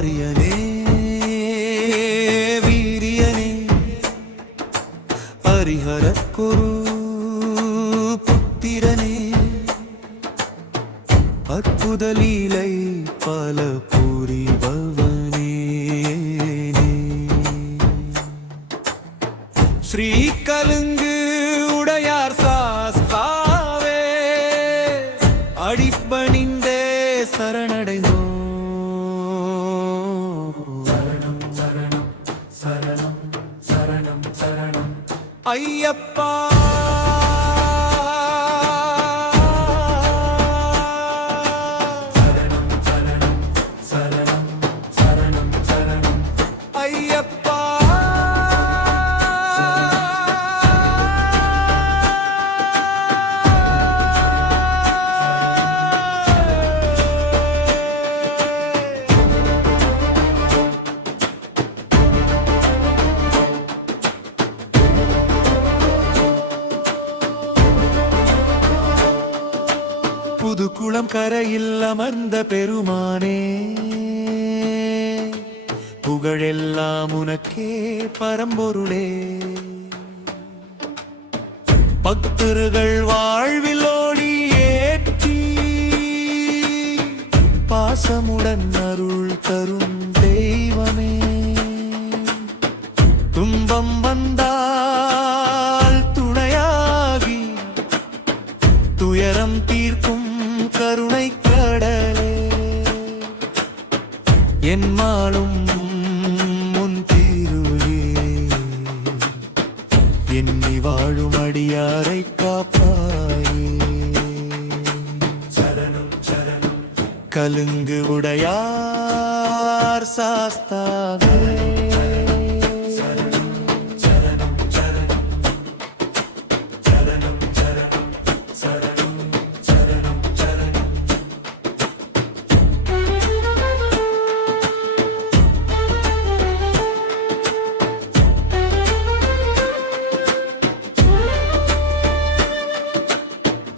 ஆரியனே வீரியனே ஹரிஹரக்குரு புத்திரனே அற்புத லீலை பல புரிபவனே ஸ்ரீ கலுங்கு உடையார் சாஸ்தாவே அடிப்பணிந்தே சரணடைந்தோ சரணம் சரணம் சரணம் சரணம் சரணம் ஐயப்பா சரணம் சரணம் சரணம் சரணம் சரணம் ஐயப்பா புதுக்குளம் கரையில் அமர்ந்த பெருமானே புகழெல்லாம் உனக்கே பரம்பொருளே பக்தர்கள் வாழ்வில் ஓடி ஏற்றி பாசமுடன் அருள் தரும் தெய்வமே துன்பம் வந்தால் துணையாகி துயரம் தீர்க்கும் கருணை கடலே என்மாலும் முன் தீருளே எண்ணி வாழும் அடியாரை காப்பாயே சரணம் சரணம் கலுங்கு உடையார் சாஸ்தாவே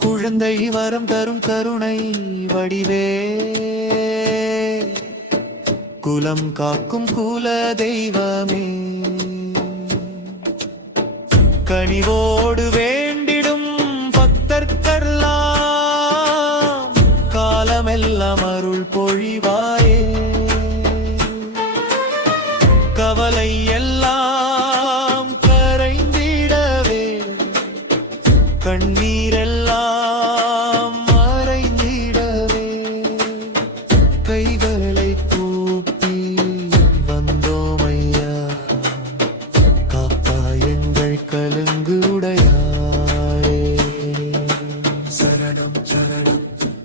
குழந்தை வரம் தரும் கருணை வடிவே குலம் காக்கும் குல தெய்வமே கனிவோடு வேண்டிடும் பக்தர்க்கெல்லாம் காலமெல்லாம் அருள் பொழிவாயே கவலை எல்லாம் கரைந்திடவே கண்ணீரெல்லாம் மறைந்திடவே கைகளை கூப்பி வந்தோமையா காப்பா எங்கள் கலுங்கு உடையாரே சரணம் சரணம்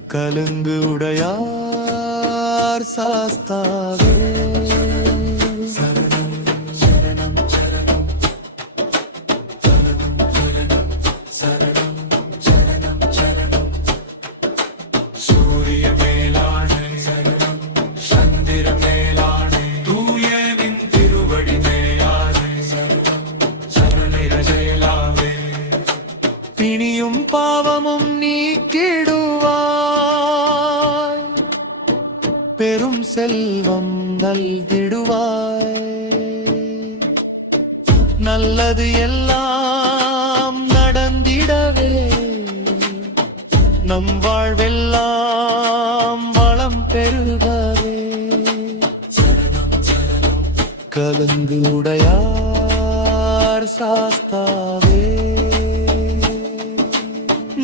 கலுங்கு உடையார் சாஸ்தாவே பிணியும் பாவமும் நீக்கிடுவாய் பெரும் செல்வம் நல்கிடுவாய் நல்லது எல்லாம் நடந்திடவே நம் வாழ்வெல்லாம் வளம் பெருகவே கலுங்கு உடையார் சாஸ்தாவே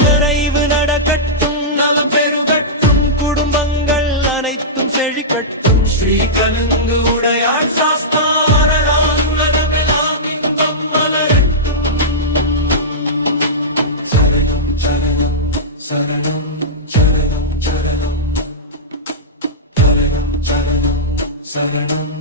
நிறைவு நடக்கட்டும் நலம் பெருகட்டும் குடும்பங்கள் அனைத்தும் செழிக்கட்டும் ஸ்ரீ கலுங்கு உடையார் சாஸ்தாரால் உலகமெல்லாம் இன்பம் மலரட்டும் சரணம் சரணம் சரணம் சரணம் சரணம் சரணம் சரணம் சரணம்